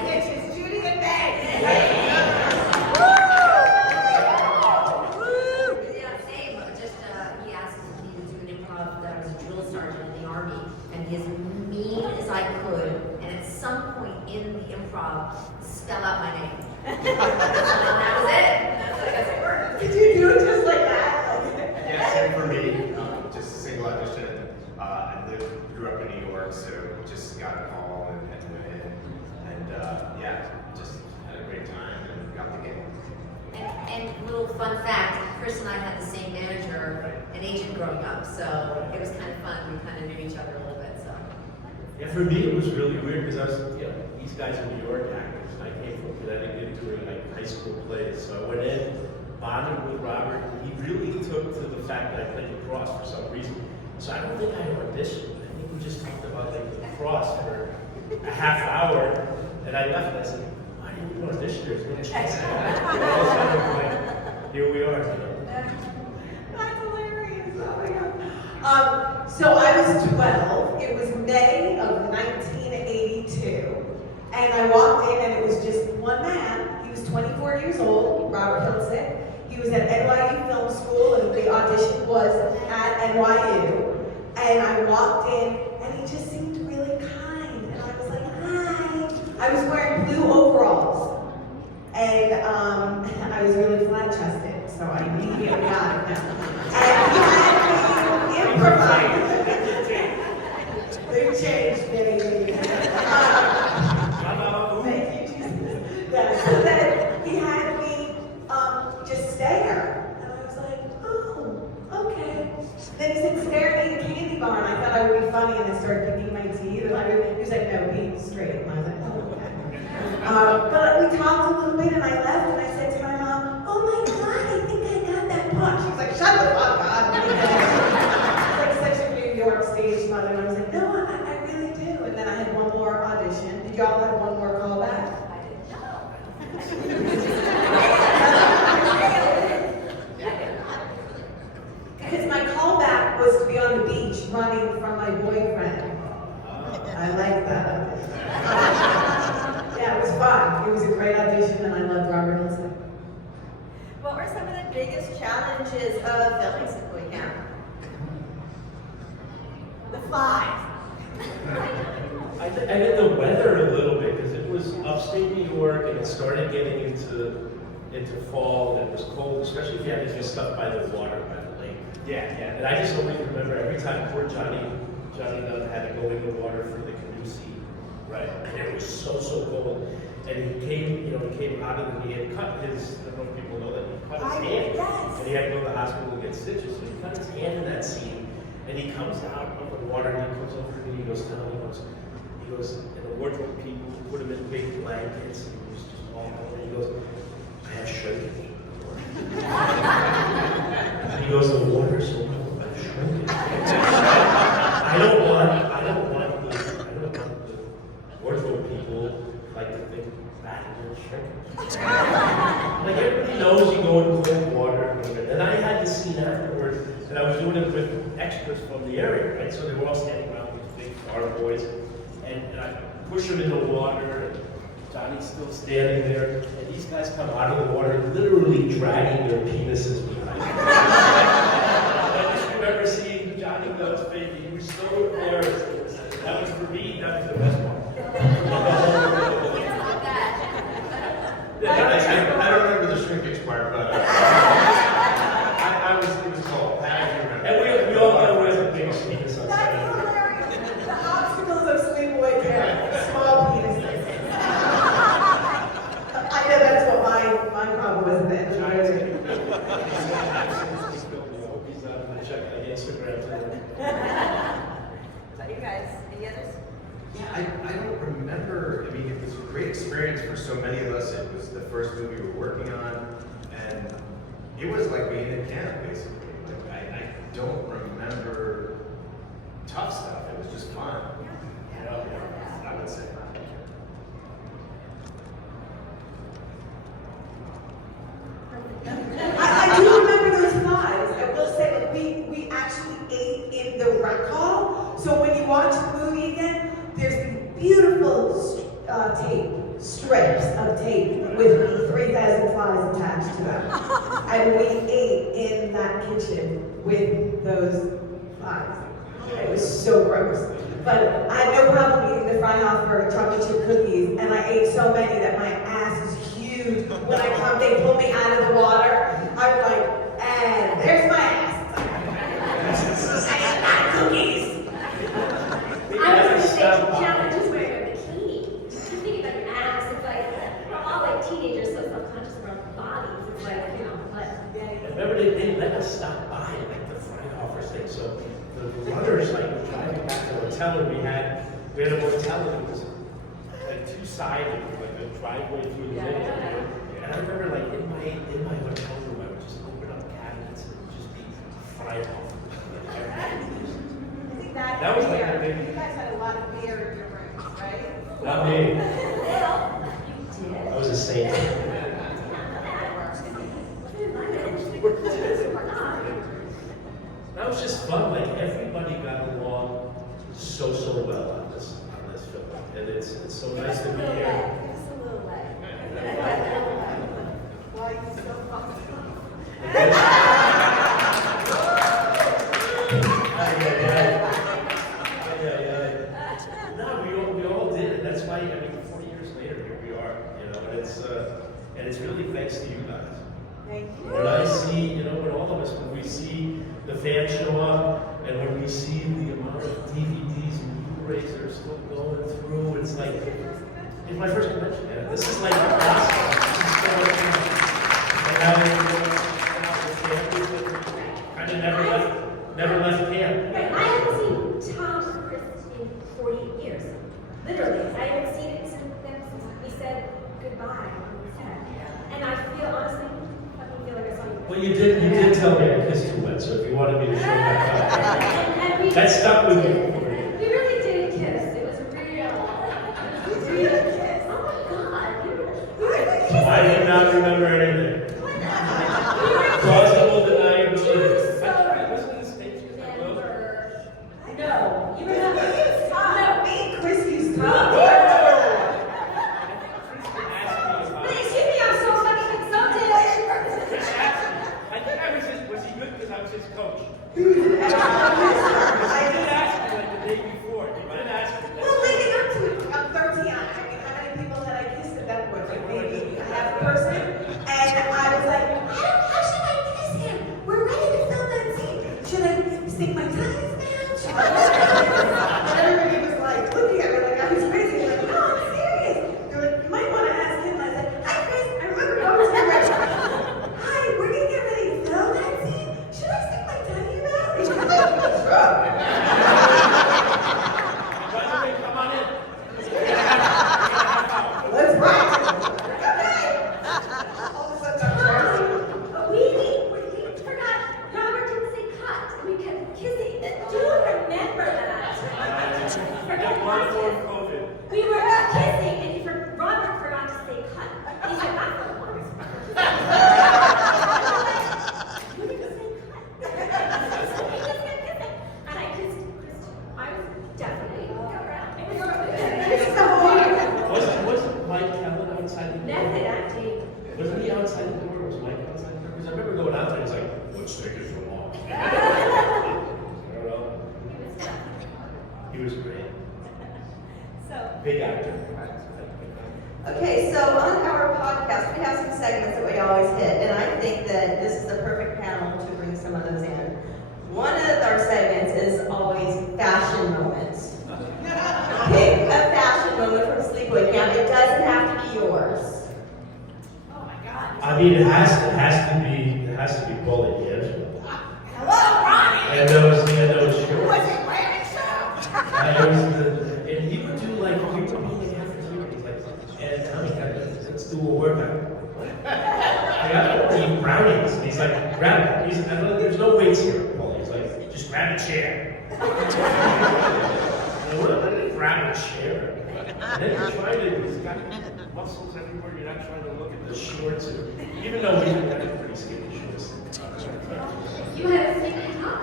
pitches, Judy and Meg. Yeah, same. Just he asked if he was doing improv. That was a drill sergeant in the army, and be as mean as I could. And at some point in the improv, spell out my name. And that was it. That's what I got to work. Did you do it just like that? Yeah, same for me. Just a single audition. I grew up in New York, so just got a call and had to go in. And yeah, just had a great time and got the gig. And little fun fact, Chris and I had the same manager, an agent growing up, so it was kind of fun. We kind of knew each other a little bit, so. Yeah, for me it was really weird because I was, these guys are New York actors, and I came from Connecticut doing like high school plays. So I went in, bonded with Robert, and he really took to the fact that I played lacrosse for some reason. So I don't think I auditioned. I think we just talked about like lacrosse for a half hour, and I left and I said, why didn't we audition? There's no chance. Here we are. That's hilarious. Oh my God. So I was 12. It was May of 1982. And I walked in and it was just one man. He was 24 years old, Robert Hiltzik. He was at NYU Film School and the audition was at NYU. And I walked in and he just seemed really kind. And I was like, hi. I was wearing blue overalls. And I was really flat-chested, so I immediately got it. And he had me improvise. They've changed, baby. Thank you, Jesus. Yeah, so then he had me just stare. And I was like, oh, okay. Then he said, stare at me in a candy bar. And I thought I would be funny, and I started picking my teeth. And he was like, no, be straight. And I was like, oh, okay. But we talked a little bit, and I left, and I said to my mom, oh my God, I think I got that part. She was like, shut the fuck up. Like such a New York stage mother. And I was like, no, I really do. And then I had one more audition. Did y'all have one more callback? I didn't know. Because my callback was to be on the beach running from my boyfriend. I like that. Yeah, it was fun. It was a great audition, and I loved Robert Hiltzik. What were some of the biggest challenges of filming Sleepaway Camp? The flies. I did the weather a little bit because it was upstate New York and it started getting into fall and it was cold, especially if you had to do stuff by the water, by the lake. Yeah. And I just always remember every time poor Johnny Dunn had to go in the water for the canoe scene, right? And it was so cold. And he came out of he had cut his, I don't know if people know that, he cut his hand. Yes. And he had to go to the hospital to get stitches. So he cut his hand in that scene. And he comes out of the water and he comes over to me and he goes, and the wardrobe people put him in big blankets and he was just all over. And he goes, I have shrinkage. He goes, the water's so cold, I'm shrinking. I don't want the wardrobe people like to think that you're shrinking. Like everybody knows you go in cold water. And I had the scene afterwards, and I was doing it with extras from the area, right? So they were all standing around with big farm boys, and I push them in the water, and Johnny's still standing there, and these guys come out of the water literally dragging their penises behind them. I just remember seeing Johnny Dunn's face, he was so embarrassed. That was for me, that was the best part. I don't remember the shrinkage part, but it was cold. That I do remember. And we all know where's the biggest penis on That's set. hilarious. The obstacles of Sleepaway Camp. Small penises. I know that's what my problem was then. He's on the check on Instagram too. So you guys, any others? Yeah, I don't remember. I mean, it was a great experience for so many of us. It was the first movie we were working on, and it was like being in camp, basically. Like, I don't remember tough stuff. It was just fun. I would say. I do remember those flies. I will say, like, we actually ate in the rec hall. So when you watch the movie again, there's beautiful tape strips of tape with 3,000 flies attached to them. And we ate in that kitchen with those flies. It was so gross. But I had no problem eating the Fraunhofer chocolate chip cookies, and I ate so many that my ass is huge. When I come, they pull me out of the water. I'm like, and there's my ass. I ate my cookies. I was going to say challenges wearing a bikini. Just thinking about your ass, it's like, we're all like teenagers, so self-conscious of our bodies. It's like, you know, but. Remember they let us stop by like the Fraunhofer thing. So the runners like were driving back to the hotel, and we had a hotel that was like two-sided, like a driveway through the middle. And I remember like in my hotel room, I would just open up cabinets and it would just be Fraunhofer. That was like the big. You guys had a lot of beer in your rooms, right? Not me. Well, you did. I was a saint. That was just fun. Like everybody got along so well on this film, and it's so nice to be here. Give us a little leg. Why are you so fucking No, we all did, and that's why. I mean, 40 years later, here we are. You know, and it's really thanks to you guys. Thank you. When I see, when all of us, when we see the fans show up, and when we see the amount of DVDs and Blu-rays that are still going through, it's like, it's my first convention. Yeah. This is like awesome. This is so much fun. And kind of never left camp. Right, I haven't seen Tom and Chris in 48 years. Literally. I haven't seen it since we said goodbye on the set. And I feel, honestly, I feel like I saw you. Well, you did tell me I kissed too wet, so if you wanted me to show that up, And we that stuck with me. We really did kiss. It was real. It was real kiss. Oh my God. We were kissing. I did not remember anything. Plausible deniability. Wasn't it a stage? No. You remember? Me and Chris used to talk. But excuse me, I'm so fucking excited. I think I was his, was he good because I was his coach? He was an I excellent did ask him like the day before. You did ask him. Well, leading up to it, I'm 13. I mean, how many people had I kissed at that point? Like maybe half a person. And I was like, how should I kiss him? We're ready to film that scene. Should I stick my tongue in his mouth? Should I? And everybody was like looking at me like I was crazy. Like, no, I'm serious. They're like, you might want to ask him. I said, hi, Chris. I remember going to your restaurant. Hi, we're gonna get ready to film that scene. Should I stick my tongue in your mouth? He's like, what's wrong? By the way, come on in. Let's practice. All of a sudden, I'm trying. We forgot. Robert didn't say cut. We kept kissing. Do you remember that? Forget Before that. COVID. We were kissing, and Robert forgot to say cut. He's like, that's the worst. We didn't say cut. We just kept kissing. And I kissed Chris. I was definitely around. It was so weird. Wasn't Mike Kellen outside the door? Method acting. Wasn't he outside the door? Was Mike outside the door? Because I remember going out there and he's like, what's taking so long? I don't know. He was great. So, Big actor. okay, so on our podcast, we have some segments that we always hit, and I think that this is the perfect panel to bring some of those in. One of our segments is always fashion moments. Pick a fashion moment from Sleepaway Camp. It doesn't have to be yours. Oh my God. I mean, it has to be Bullet, yes. Hello, Ronnie! And those shorts. Was it wearing shorts? And he would do like, we would be in the cafeteria, he's like, and honey, let's do a workout. I gotta eat brownies. And he's like, grab it. There's no weights here, Paul. He's like, just grab a chair. And what did he grab a chair? And then you're trying to, he's got muscles everywhere. You're not trying to look at the shorts. And even though we had pretty skinny shorts. You had a singing top.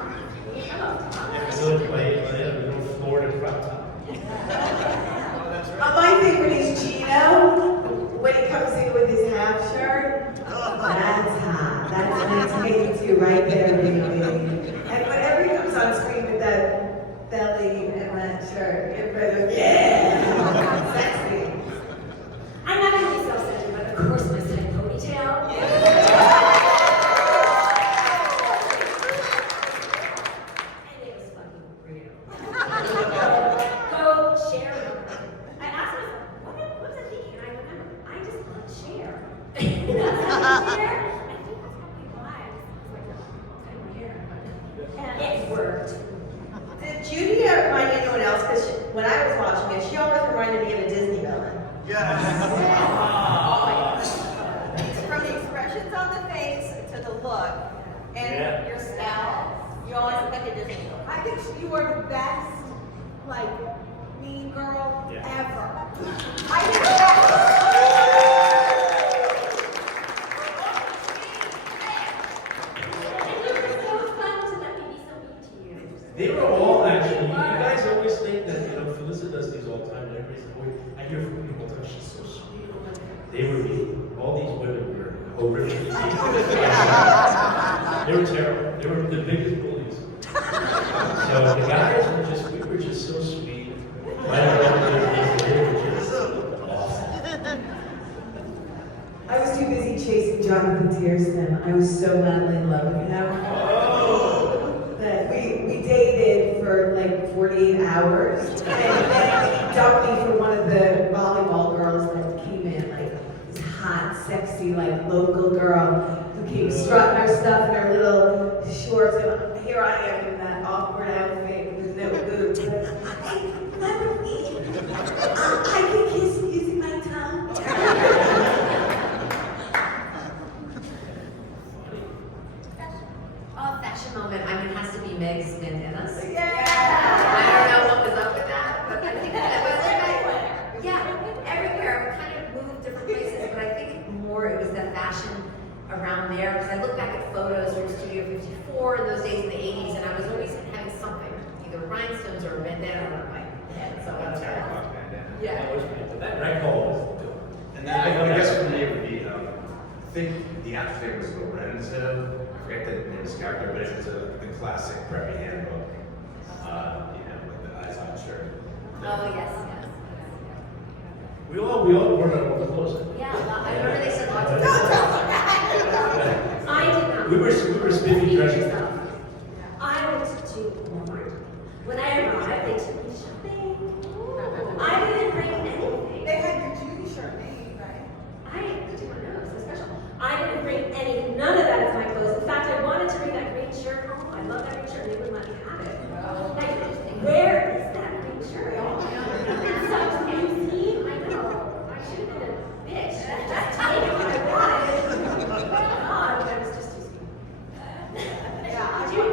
Yeah, we look like a little Florida crop top. My favorite is Gino. course, my side ponytail. And it was fucking real. Go share with her. I asked myself, what was I thinking? And I remember, I just want to share. That's how I share. I think that's probably why I was like, I don't care. And it worked. Did Judy remind anyone else? Because when I was watching it, she always reminded me of a Disney villain. From the expressions on the face to the look and your style, you always look like a Disney villain. I think you are the best, like, mean girl ever. I It was so fun to let me be so mean to you. They were all actually, you guys always think that, Felissa does these all the time, and everybody's like, I hear from people, oh, she's so sweet. They were mean. All these women were horrific. They were terrible. They were the biggest bullies. So the guys we were just so sweet. They were just awesome. I was too busy chasing Jonathan Tiersten. I was so madly in love with him. That we dated for like 48 hours. And then he dumped me for one of the volleyball girls that came in, like this hot, sexy, like local girl who came strutting her stuff in her little shorts. And here I am in that awkward outfit with no boobs. Hey, remember me? I can kiss using my tongue. Fashion moment, I mean, it has to be Meg's bandanas. Yeah! I don't know what was up with that, but I think that was like, yeah, everywhere. We kind of moved different places, but I think more it was the fashion around there. Because I look back at photos from Studio 54 in those days in the 80s, and I was always having something, either rhinestones or a bandana on my head. So I was Terracotta bandana. yeah. That was great, but that record was dope. And then I guess for me it would be, I think the actor's name was Lorenzo. I forget the name of his character, but it's the classic preppy handbook. With the eyes on shirt. Oh yes, yes. We all wore our own clothes. Yeah, I remember they said lots of I did not. We were spinning Speak for dresses. yourself. I went to Walmart. When I arrived, they took me shopping. I didn't bring anything. They had your Judy shirt made, right? I didn't know, it was so special. I didn't bring anything. None of that is my clothes. In fact, I wanted to bring that green shirt home. I love that green shirt, and they wouldn't let me have it. Like, where is that green shirt? It's such a new theme. I know. I should have been a bitch. Just take what I wanted. God, but I was just too sweet. Yeah, Did you?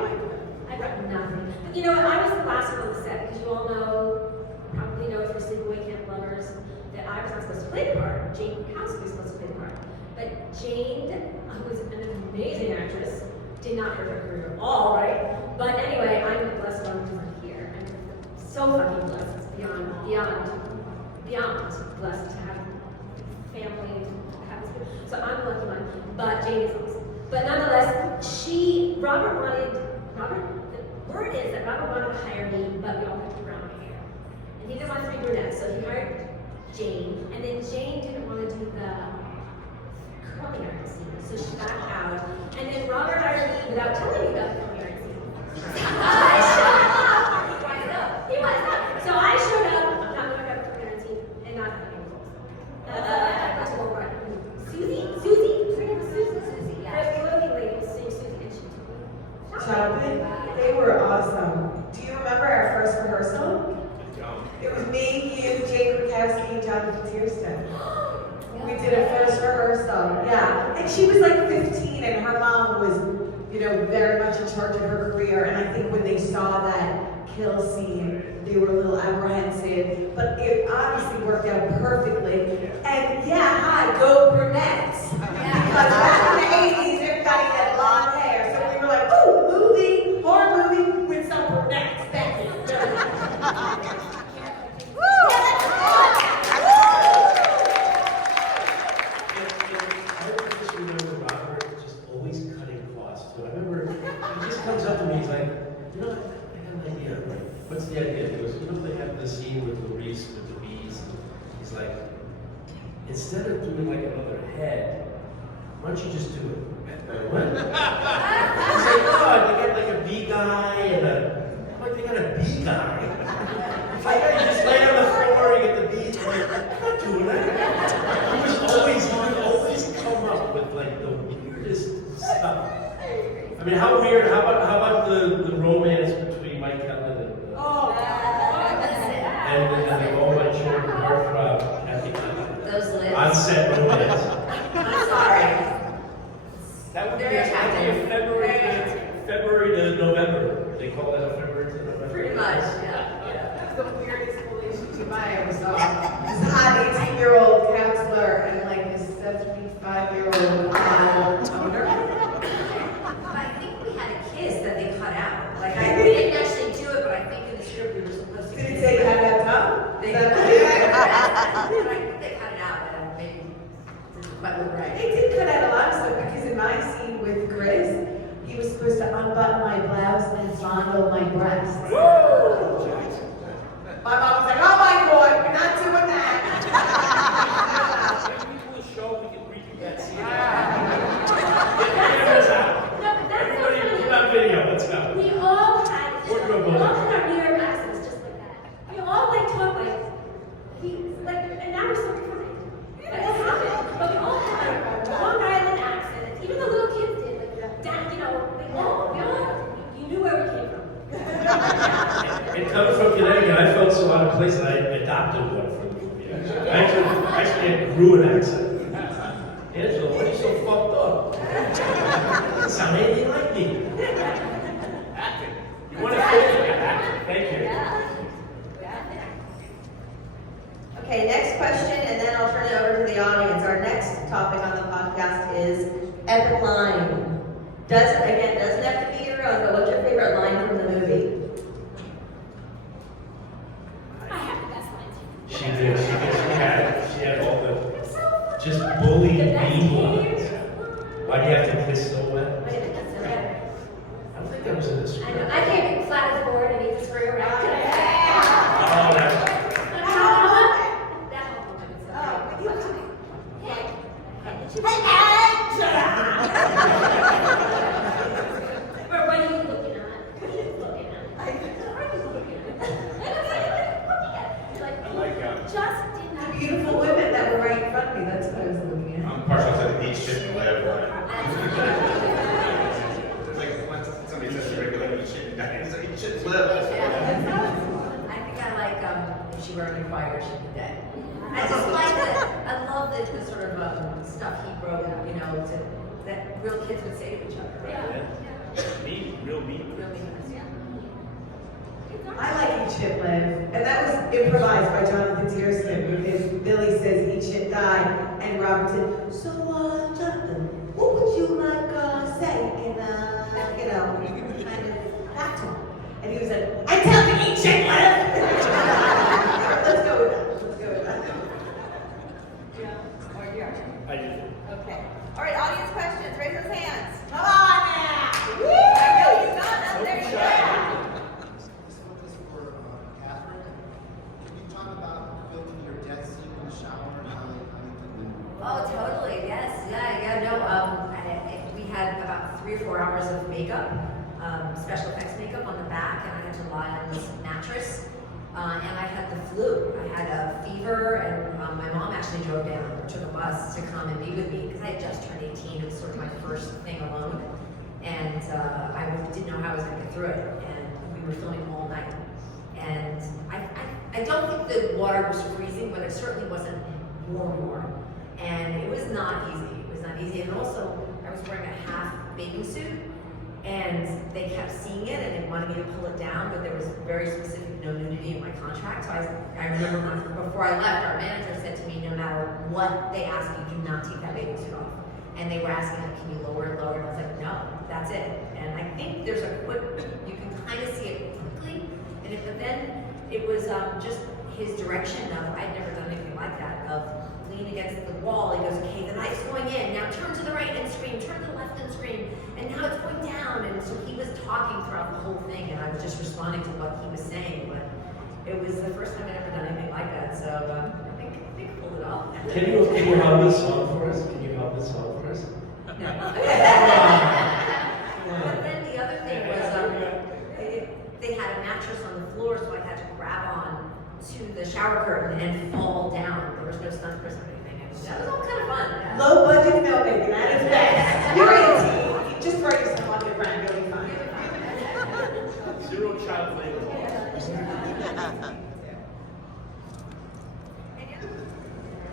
I brought nothing. But you know what? I was the last one on the set because you all know, probably know through Sleepaway Camp Lovers, that I was not supposed to play the part. Jane Kowski was supposed to play the part. But Jane, who was an amazing actress, did not hurt her career at all, right? But anyway, I'm the blessed one because I'm here. I'm so fucking blessed. It's beyond blessed to have family, to have this. So I'm the lucky one. But Jane is awesome. But nonetheless, the word is that Robert wanted to hire me, but we all had brown hair. And he didn't want to be brunette, so he hired Jane. And then Jane didn't want to do the curly iron scene, so she backed out. And then Robert hired me without telling me about the curly iron scene. I showed up! He was up. So I showed up, not knowing about the curly iron scene, and not having results. Susie? Her name was Susie, yeah. The clothing lady was saying Susie, and she took me. Jonathan, they were awesome. Do you remember our first rehearsal? It was me, you, Jake Krakowski, and Jonathan Tiersten. We did a first rehearsal, yeah. And she was like 15, and her mom was, very much in charge of her career. And I think when they saw that kill scene, they were a little apprehensive. But it obviously worked out perfectly. And go brunettes. Because back in the 80s, everybody had blonde hair. So we were like, ooh, horror movie with some brunettes. That's it. I just remember Robert just always cutting costs. So I remember he just comes up to me, he's like, I got an idea. I'm like, what's the idea? He goes, they have the scene with Maurice with the bees. He's like, doing like another head, why don't you just do it? Like, what? He's like, oh, they got like a bee guy and I'm like, they got a bee guy? It's like, oh, you just lay on the floor, you get the bees. I'm like, I'm not doing that. He would always come up with like the weirdest stuff. I mean, how weird, how about the romance between Mike Kelly and and all my children are from Kathy Kelly. Those lips. On-set romance. I'm sorry. That would be Very a attractive. February to November. They call that a February to November. Pretty much, yeah. That's the weirdest relationship I ever saw. This hot 18-year-old counselor and like this 75-year-old owner. I think we had a kiss that they cut out. Like, we didn't actually do it, but I think in the script we were supposed to Did kiss. it say you had that tongue? They Is cut that it out. But I think they cut it out, and maybe didn't quite look right. They did cut out a lot of stuff because in my scene with Chris, he was supposed to unbutton my blouse and fondle my breasts. Whoa! My mom was like, oh my God, you're not doing that. Maybe we do a show, we can redo that scene. Get the cameras out. No, but that's so Everybody funny. pull out video, let's go. We all had Wardrobe. our New York accents just like that. We all like talk like and now we're so funny. But it happened. But we all had Long Island accents. Even the little kids did. Like that, we all you knew where we came from. It comes from Connecticut. I felt so out of place that I adopted one for the movie. Actually, I grew an accent. Angela, why are you so fucked up? Doesn't sound anything like me. You want to feel Thank you. Okay, next question, and then I'll turn it over to the audience. Our next topic on the podcast is epic line. Doesn't have to be your own, but what's your favorite line from the movie? I have the best lines. She did. She had all the just bully mean lines. Why do you have to kiss so wet? I don't think that was in this I script. know. I came flat as a board and he just threw around. Oh, that's Or what are you looking at? What are you looking at? What are you looking at? Like, just did not. The beautiful women that were right in front of me, that's what I was looking at. I'm partial to the eat shit and whatever. It's like when somebody says you're regular eat shit and die, it's like eat shit and live. I think I like if she were under fire, she'd be dead. I just like I love the sort of stuff he wrote, that real kids would say to each other. real meat. Real mean. I like Eat Shit Live, and that was improvised by Jonathan Tiersten because Billy says Eat Shit Die, and Robert said, so Jonathan, what would you like say in kind of back tone? And he was like, I tell you Eat Shit Live! Let's go with that, let's go with that. I do. Okay. All right, audience questions. Raise those hands. Come on now! Woo! I know he's not up there yet. This one is for Catherine. Can you talk about filming your death scene in the shower and how you did that? Oh, totally. Yes. Yeah. No. We had about 3 or 4 hours of makeup, special effects makeup on the back, and I had to lie on this mattress. And I had the flu. I had a fever, and my mom actually drove down or took a bus to come and be with me because I had just turned 18. It was sort of my first thing alone, and I didn't know how I was going to get through it. And we were filming all night. And I don't think the water was freezing, but it certainly wasn't warm. And it was not easy. It was not easy. And also, I was wearing a half bathing suit, and they kept seeing it, and they wanted me to pull it down, but there was very specific no nudity in my contract. So I remember before I left, our manager said to me, no matter what they ask you, do not take that bathing suit off. And they were asking, like, can you lower it, lower it? And I was like, no, that's it. And I think there's a quick, you can kind of see it quickly. But then it was just his direction of, I'd never done anything like that, of lean against the wall. He goes, okay, the knife's going in. Now turn to the right and scream, turn to the left and scream. And now it's going down. And so he was talking throughout the whole thing, and I was just responding to what he was saying. But it was the first time I'd ever done anything like that. So I think They pulled it off. Can you hum this song for us? Can you hum this song for us? But then the other thing was, they had a mattress on the floor, so I had to grab on to the shower curtain and fall down. There was no stunt person or anything. And that was all kind of fun. Yeah. Low budget filmmaking, that is best. You're 18, you just throw yourself on the ground, you'll be fine. Zero child labor.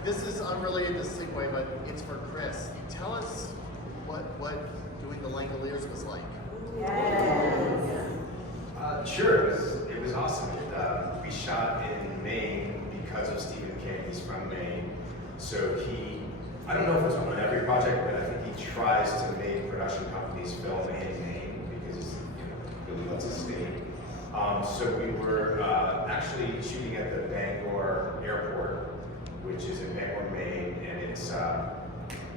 This is unrelated to Sleepaway, but it's for Chris. Tell us what doing the Langoliers was like. Sure, it was awesome. We shot in Maine because of Stephen King. He's from Maine, so I don't know if it's on every project, but I think he tries to make production companies film in Maine because he really loves the state. So we were actually shooting at the Bangor airport, which is in Bangor, Maine, and it's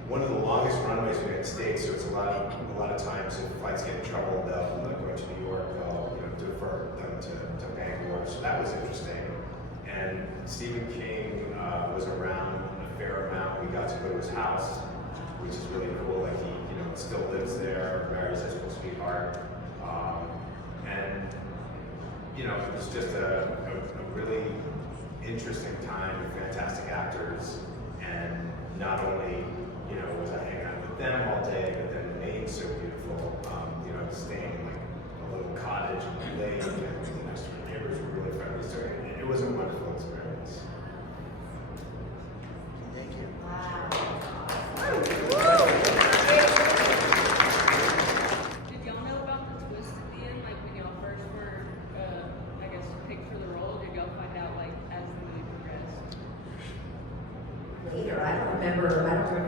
one of the longest runways in the United States. So it's a lot of times if flights get in trouble, they'll go to New York, they'll defer them to Bangor. So that was interesting. And Stephen King was around a fair amount. We got to go to his house, which is really cool. Like he still lives there, marries his school sweetheart, and it was just a really interesting time with fantastic actors. And not only was I hanging out with them all day, but then Maine's so beautiful. Staying in like a little cottage on the lake, and the next door neighbors were really friendly. So it was a wonderful experience. Thank you. Did y'all know about the twist at the end? Like when y'all first were, I guess, picked for the role, did y'all find out like as the movie progressed? Later, I don't remember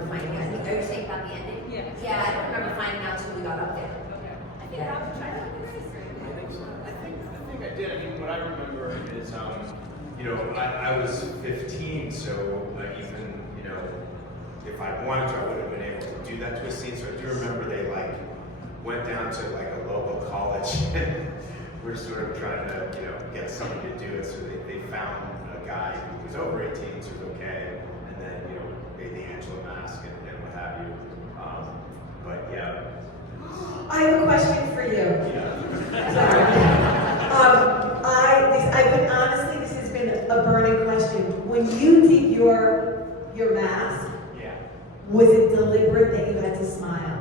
finding out. Are you saying about the ending? Yes. Yeah, I don't remember finding out until we got up there. Okay. I think Rob tried to do this. I think I did. I mean, what I remember is, I was 15, so even, if I wanted to, I would have been able to do that twist scene. So I do remember they went down to like a local college and we're sort of trying to, get somebody to do it. So they found a guy who was over 18, so it was okay. And then, made the Angela mask and what have you. But yeah. I have a question for you. Honestly, this has been a burning question. When you did your mask, Yeah. was it deliberate that you had to smile?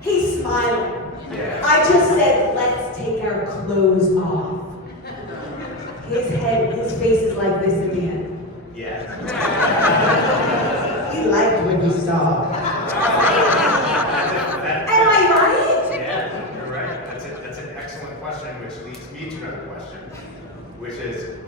He's smiling. Yeah. I just said, let's take our clothes off. His face is like this at the end. Yeah. He liked when you saw. Am I right? Yeah, you're right. That's an excellent question, which leads me to another question, which is,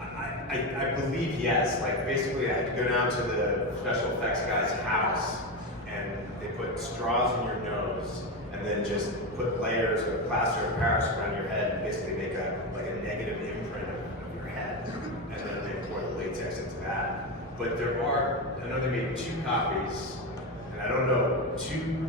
I believe yes. Like basically, I had to go down to the special effects guy's house, and they put straws in your nose, and then just put layers of plaster of Paris around your head, and basically make a negative imprint of your head, and then they pour the latex into that. But there are, I know they made 2 copies. I don't know,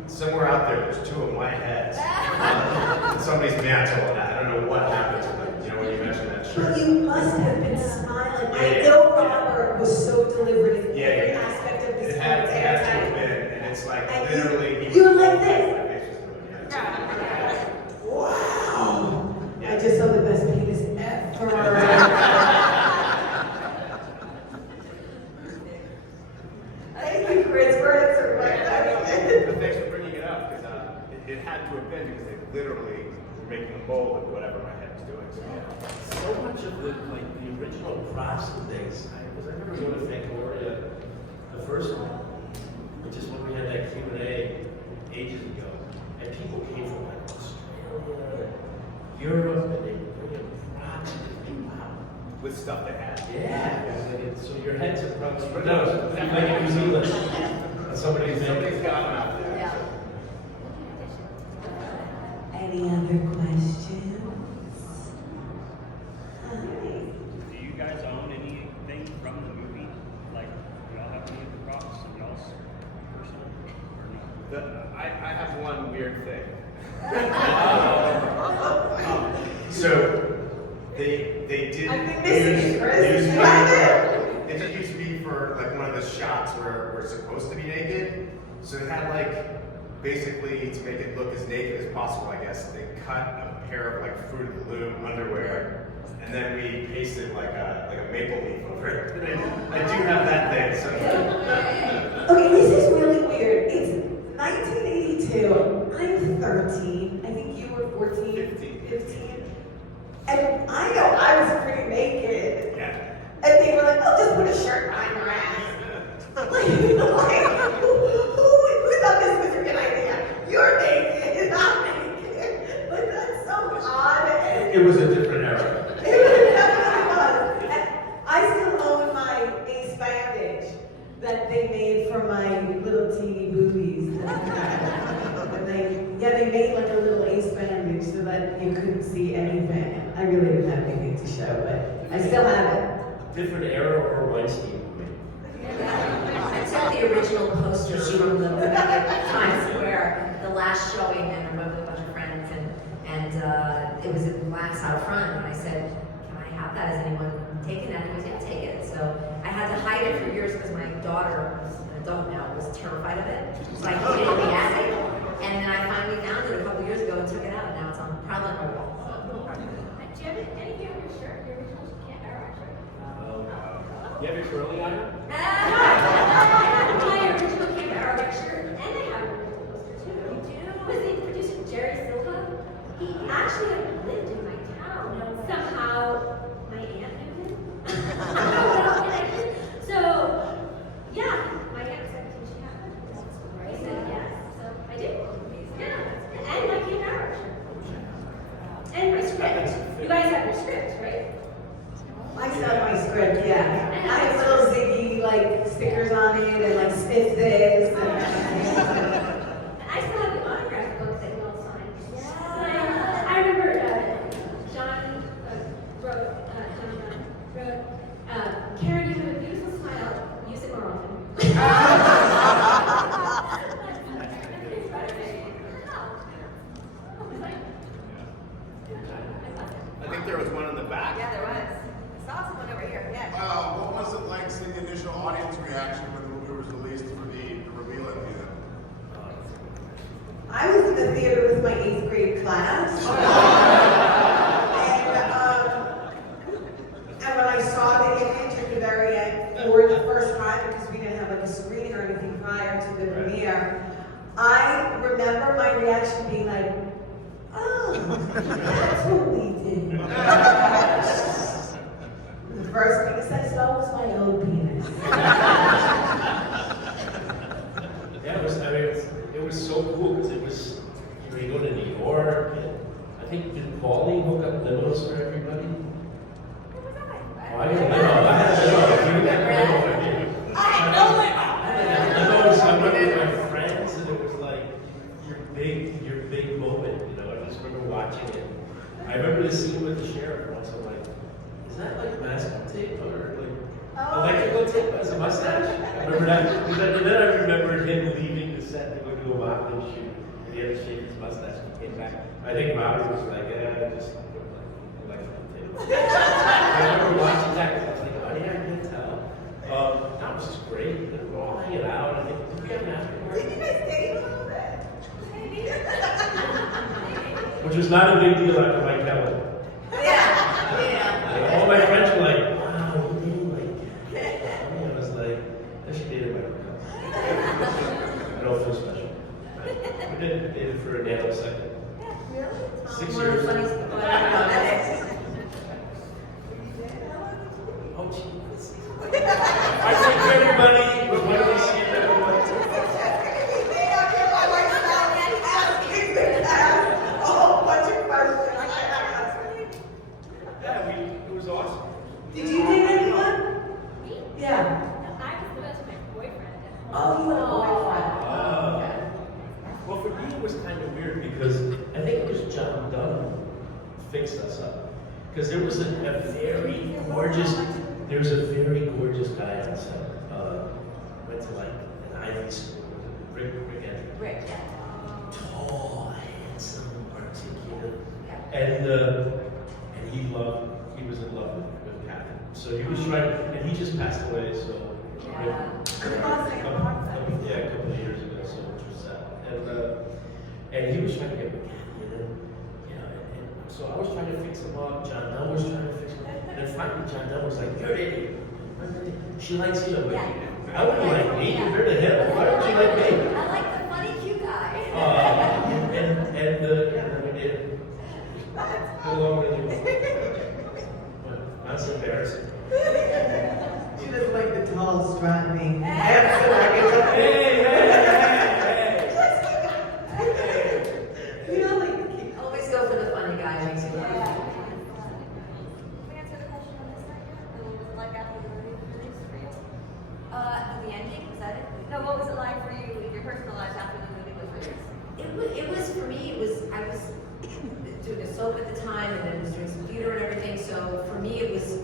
somewhere out there's 2 of my heads on somebody's mantle, and I don't know what happened to them. When you mentioned that shirt. But you must have been smiling. I Yeah. know Robert was so deliberate in Yeah, every yeah. aspect of this It had to have film. been, and it's like And literally. you were like this. My face was moving, yeah. Wow. I just saw the best penis ever. Thank you, Chris, for answering my question. But thanks for bringing it up, because it had to have been, because they literally were making a mold of whatever my head was doing. So yeah. So much of the original props and things. I remember going to Fangoria, the first one, which is when we had that Q&A ages ago, and people came from like Australia, Europe, and they bring in props and they think, wow. With stuff they had. Yeah. So your heads are probably no, like in New Zealand. Somebody's Somebody's got them out there. Yeah. Any other questions? Hi. Do you guys own anything from the movie? Like, do y'all have any of the props in y'all's personal or no? I have one weird thing. So they they did I've been missing it, Chris. use You have it did use me for like one of the shots where we're supposed to be naked. So they had like basically to make it look as naked as possible, I guess, they cut a pair of like Fruit of the Loom underwear, and then we pasted like a maple leaf over it. I do have that thing, so. Okay, this is really weird. It's 1982. I'm 13. I think you were 14, 15. And I know I was pretty naked. Yeah. And they were like, oh, just put a shirt behind your ass. Like, who thought this was a good idea? You're naked, I'm naked. Like, that's so odd. And It was a different era. it definitely was. And I still own my ace bandage that they made for my little teeny boobies. And they made like a little ace bandage so that you couldn't see anything. I really didn't have anything to show, but I still have it. Different era or Weinstein movie. I took the original posters from the Times Square, the last showing, and I went with a bunch of friends, and it was in glass out front, and I said, can I have that? Has anyone taken that? And he goes, yeah, take it. So I had to hide it for years because my daughter, who's an adult now, was terrified of it. So I hid it in the attic, and then I finally found it a couple years ago and took it out, and now it's on proudly on my wall. Do you have anything on your shirt? Your original Air shirt? You have your curling iron? My original Camp Aerobic shirt, and I have an original poster too. You do? Was the producer Jerry Silva? He actually lived in my town. Somehow, my aunt knew him. So, yeah, my aunt said, did she have it? I said yes. So I did. Yeah, and my Camp Aerobic shirt. And my script. You guys have your script, right? I still have my script, yeah. I have little Ziggy like stickers on it and like sniff this. And I still have the autograph book that you all signed. I remember John wrote, Karen, you have a beautiful smile. Use it more often. I think there was one in the back. Yeah, there was. I saw someone over here. Yeah. What was it like seeing the initial audience reaction when the movie was released for the reveal at the end? I was in the theater with my 8th grade class. And when I saw the image at the very end for the first time, because we didn't have like a screening or anything prior to the premiere, I remember my reaction being like, oh, that's what we did. The first thing it said, so was my old penis. Yeah, it was so cool because it was, you go to New York, and I think, did Paulie hook up limos for everybody? Oh, I didn't know. I had a limo. You got a limo for me. I know it. I had limos, I went with my friends, and it was like your big moment, you know. I just remember watching it. I remember the scene with the sheriff once. I'm like, is that like masking tape or like electrical tape as a mustache? I remember that. And then I remembered him leaving the set to go do a modeling shoot. And he had to shave his mustache and he came back. I think Robbie was like, just put like electrical tape. I remember watching that because I was like, oh yeah, I can tell. That was just great. We were all hanging out. I think we have an after party. Did you guys date a little bit? Which was not a big deal after Mike Kelly. Yeah. All my friends were like, wow, you dated like that. I was like, I should date my girl. I don't feel special. We did it for a nanosecond. Really? 6 One of years. the funniest people I've ever met. Oh, jeez. I think everybody, but when we see everyone. Yeah, it was awesome. Did you date anyone? Me? Yeah. I was the best my boyfriend. Oh, you had a boyfriend. Well, for me, it was kind of weird because I think it was John Dunn fixed us up. Because there was a very gorgeous guy on set. Went to like an Ivy school, Rick Andrew. Rick, yeah. Tall, handsome, articulate. Yeah. And he loved he was in love with Catherine. So he was trying, and he just passed away. So Yeah. yeah, a couple of years ago. So which was sad. And he was trying to get with Catherine, and so I was trying to fix him up. John Dell was trying to fix him up, and then finally John Dell was like, "You're an idiot. She likes you." Yeah. I wouldn't like me compared to him. Why don't you like me? I like the funny cute guy. And we did. How long did you? That's embarrassing. She doesn't like the tall, strapping. Hey, You know, like, Always go for the funny guy, makes you laugh. we answer the question on this side yet? What was it like after the movie was released for you? The ending, was that it? No, what was it like for you in your personal life after the movie was released? It was for me. I was doing a soap at the time, and then was doing some theater and everything. So for me, it was.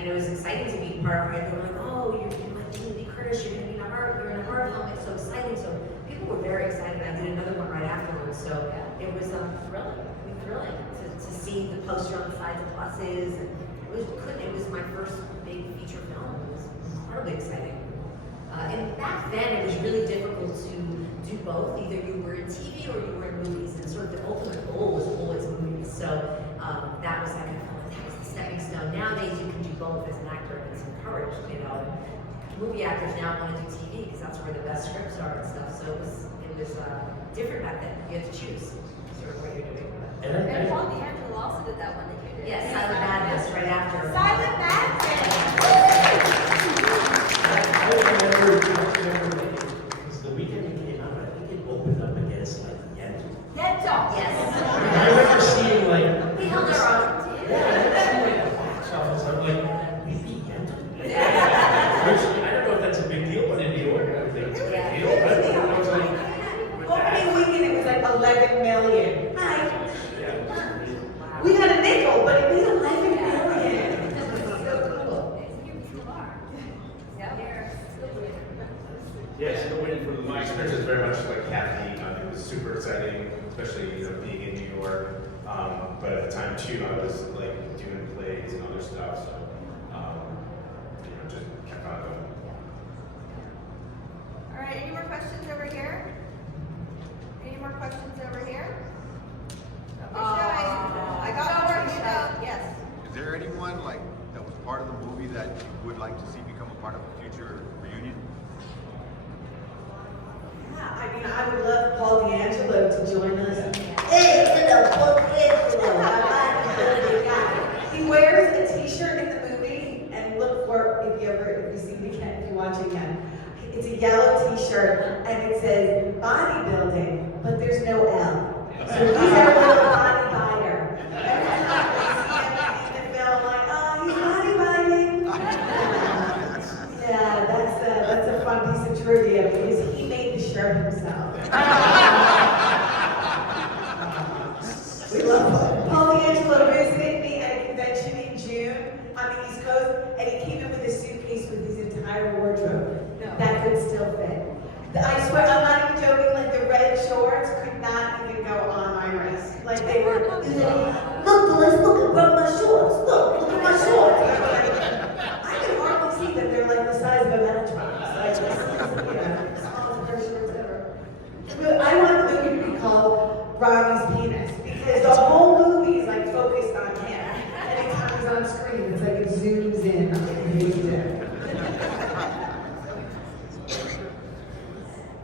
It was exciting to be part of it. They were like, "Oh, you're like Jamie Lee Curtis. You're gonna be in a horror film. It's so exciting." So people were very excited. I did another one right afterwards. So it was thrilling to see the poster on the sides of buses. And it was my first big feature film. It was incredibly exciting. And back then, it was really difficult to do both. Either you were in TV or you were in movies, and sort of the ultimate goal was always movies. So that was that was the stepping stone. Nowadays, you can do both as an actor, and it's encouraged. Movie actors now want to do TV because that's where the best scripts are and stuff. So it was different back then. You had to choose sort of what you're doing. And Paul D'Angelo also did that one that you did. Yes, Silent Madness right after. Silent Madness! I remember because the weekend it came out, I think it opened up against like Yent. Yento! Yes. And I remember seeing like We held our own. yeah, I remember seeing like the box office. I'm like, we beat Yent. I don't know if that's a big deal, but in New York, I think it's a big deal. But I was like, opening weekend, it was like 11 million. Hi. yeah. We got a nickel, but it made 11 million. So cool. Yeah, still waiting for the My experience is very much like Kathy. It was super exciting, especially being in New York. But at the time too, I was like doing plays and other stuff, so just kept on going. All right, any more questions over here? Any more questions over here? Don't be shy. I got more, you know, yes. Is there anyone that was part of the movie that you would like to see become a part of a future reunion? Yeah, I would love Paul D'Angelo to join us. Hey, it's Paul D'Angelo. He wears a t-shirt in the movie, and look for if you watch it again. It's a yellow t-shirt, and it says bodybuilding, but there's no L. So he's our little bodybuilder. Every time we see him in the film, like, oh, he's bodybuilding. Yeah, that's a fun piece of trivia because he made the shirt himself. We love Paul D'Angelo visited me at a convention in June on the East Coast, and he came in with a suitcase with his entire wardrobe that could still fit. I swear, I'm not even joking, like the red shorts could not even go on my wrist. Like they were, look, look at my shorts, look at my shorts. I can hardly see that they're like the size of a matchbox. Like, smallest pair of shorts ever. But I want the movie to be called Robbie's Penis, because the whole movie is like focused on him. Anytime he's on screen, it's like it zooms in on his dick.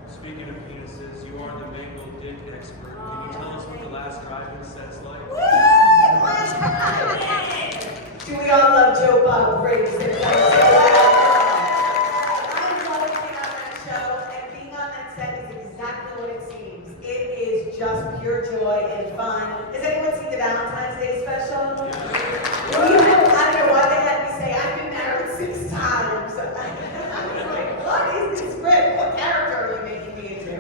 Speaking of penises, you are the mangled dick expert. Can you tell us what the last driving set's like? Do we all love Joe Bob Briggs? I love being on that show, and being on that set is exactly what it seems. It is just pure joy and fun. Has anyone seen the Valentine's Day special? I don't know why they had me say I've been married 6 times. I was like, what is this script? What character are you making me into?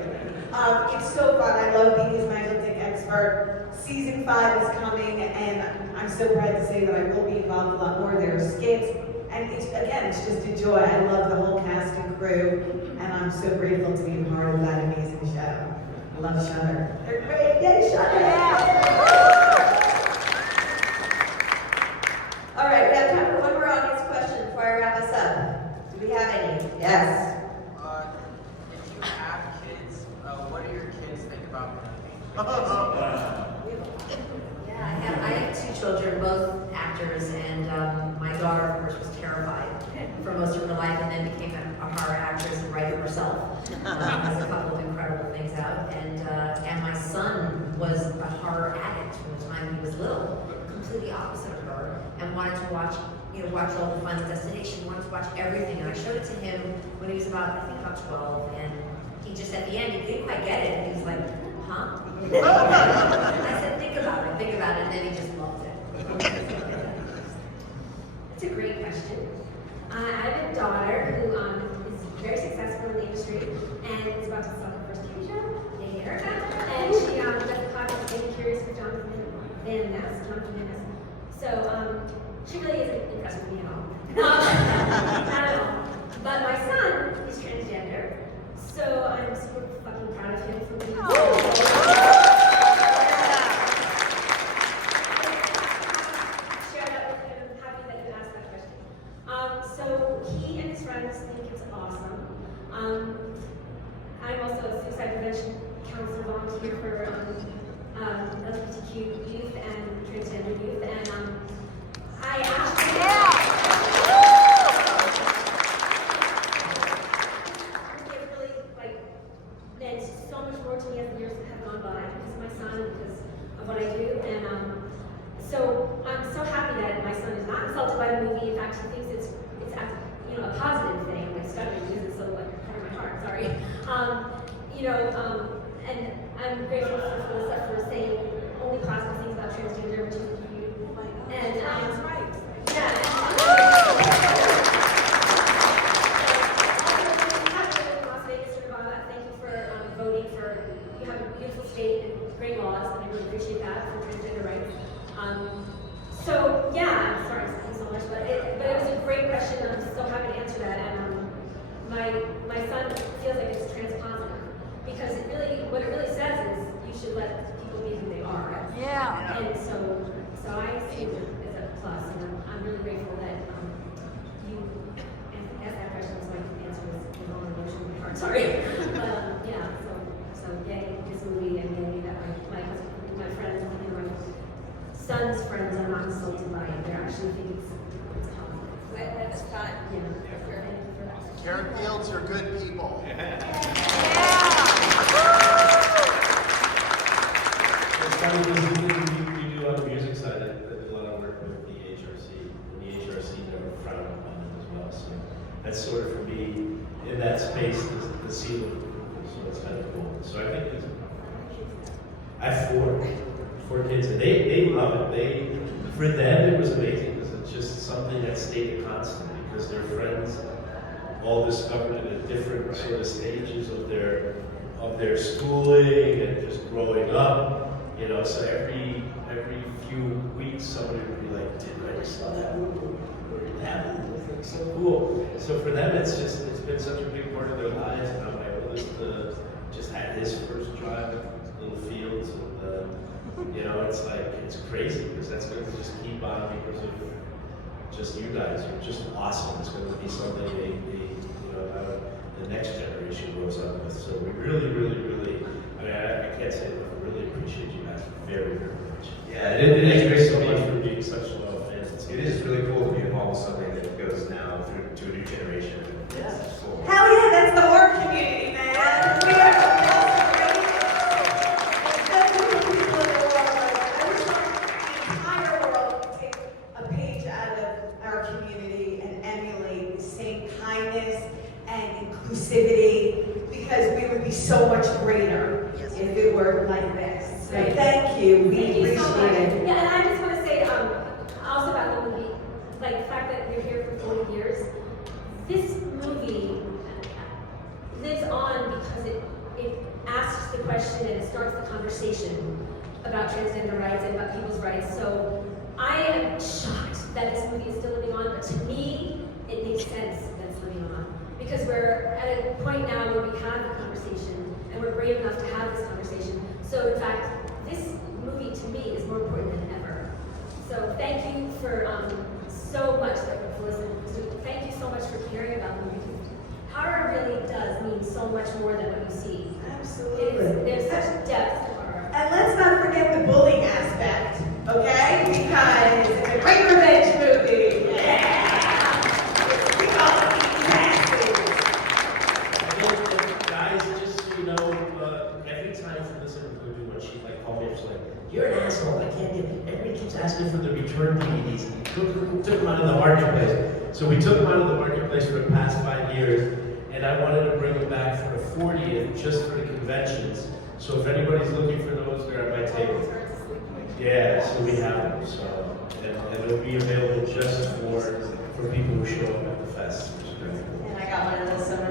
It's so fun. I love being his mangled dick expert. Season 5 is coming, and I'm so proud to say that I will be involved a lot more. There are skits, and it's just a joy. I love the whole cast and crew, and I'm so grateful to be a part of that amazing show. I love Shudder. They're great. Yay, Shudder! Yes. If you have kids, what do your kids think about the movie? Yeah, I have two children, both actors, and my daughter, of course, was terrified for most of her life, and then became a horror actress and writer herself. Has a couple of incredible things out, and my son was a horror addict from the time he was little, completely opposite of her, and wanted to watch all the Final Destination, wanted to watch everything, and I showed it to him when he was about 12, and he just at the end, he didn't quite get it, and he was like, huh? I said, think about it, and then he just loved it. That's a great question. I have a daughter who is very successful in the industry and is about to start her first TV show in America. And she does the podcast Getting Curious with Jonathan Van Ness. So she really isn't impressed with me at all. Not at all. But my son is transgender, so I'm super fucking proud of him for being share that with him. I'm happy that you asked that question. So he and his friends think it's awesome. I'm also a suicide prevention counselor volunteer for LGBTQ youth and transgender youth, and I actually it really meant so much more to me as the years have gone by because of my son, because of what I do, and so I'm so happy that my son is not insulted by the movie. In fact, he thinks it's a positive thing. I'm stuttering because it's so part of my heart. Sorry. And I'm grateful for Felissa for saying only positive things about transgender, which is cute. And that's right. Yeah. Las Vegas, Nevada. Thank you for voting for. You have a beautiful state and great laws, and I really appreciate that for transgender rights. So yeah, I'm sorry, I'm speaking so much, but it was a great question, and I'm so happy to answer that. And my son feels like it's transpositive because what it really says is you should let people be who they are. Yeah. And so I see it as a plus, and I'm really grateful that you asked that question. So my answer was all emotional in my heart. Sorry. Yeah. So yay, this movie, and yay that my husband, my friends, and my son's friends are not insulted by it. They actually think it's positive. That's fun. Yeah. Thank you for that. Karen Fields, you're good people. It's funny because we do on the music side, I did a lot of work with the HRC, and the HRC never frowned upon it as well. So that's sort of for me, in that space, the seal of approval, so it's kind of cool. So I think I have four kids, and they love it. For them, it was amazing because it's just something that stayed a constant because their friends all discovered it at different sort of stages of their schooling and just growing up. So every few weeks somebody would be like, dude, I just saw that movie. Or that movie was so cool. So for them, it's been such a big part of their lives. And my oldest just had his first drive at Little Fields, and it's crazy because that's going to just keep on because of just you guys. You're just awesome. It's going to be something the next generation grows up with. So we really, really, really, I can't say enough. I really appreciate you guys very, very much. Yeah, And thank you so much for being such loyal fans. It is really cool to be involved with something that goes now through to a new generation. Yeah. It's cool. Hell yeah, that's the horror community, man. We are the people in the world. I wish the entire world could take a page out of our community and emulate the same kindness and inclusivity, because we would be so much greater if it were like this. So thank you. We Thank you so much. appreciate it. Yeah, and I just want to say also about the movie, the fact that you're here for 40 years. This movie lives on because it asks the question and it starts the conversation about transgender rights and about people's rights. So I am shocked that this movie is still living on, but to me, it makes sense that it's living on. Because we're at a point now where we have the conversation and we're brave enough to have this conversation. So in fact, this movie to me is more important than ever. So thank you for so much that Felissa was doing. Thank you so much for caring about the movie. horror really does mean so much more than what you see. Absolutely. There's such depth to horror. And let's not forget the bullying aspect, okay? Because it's a great revenge movie. Yeah! We call it And guys, just so you know, every time Felissa would go do what she like called me, she's like, "You're an asshole. I can't get it." Everybody keeps asking for the return DVDs. Took them out of the marketplace. So we took them out of the marketplace for the past 5 years, and I wanted to bring them back for the 40th, just for the conventions. So if anybody's looking for those, they're at my table. Yeah, so we have them. So and it'll be available just for people who show up at the fest. Which is very cool. And I got one of those somewhere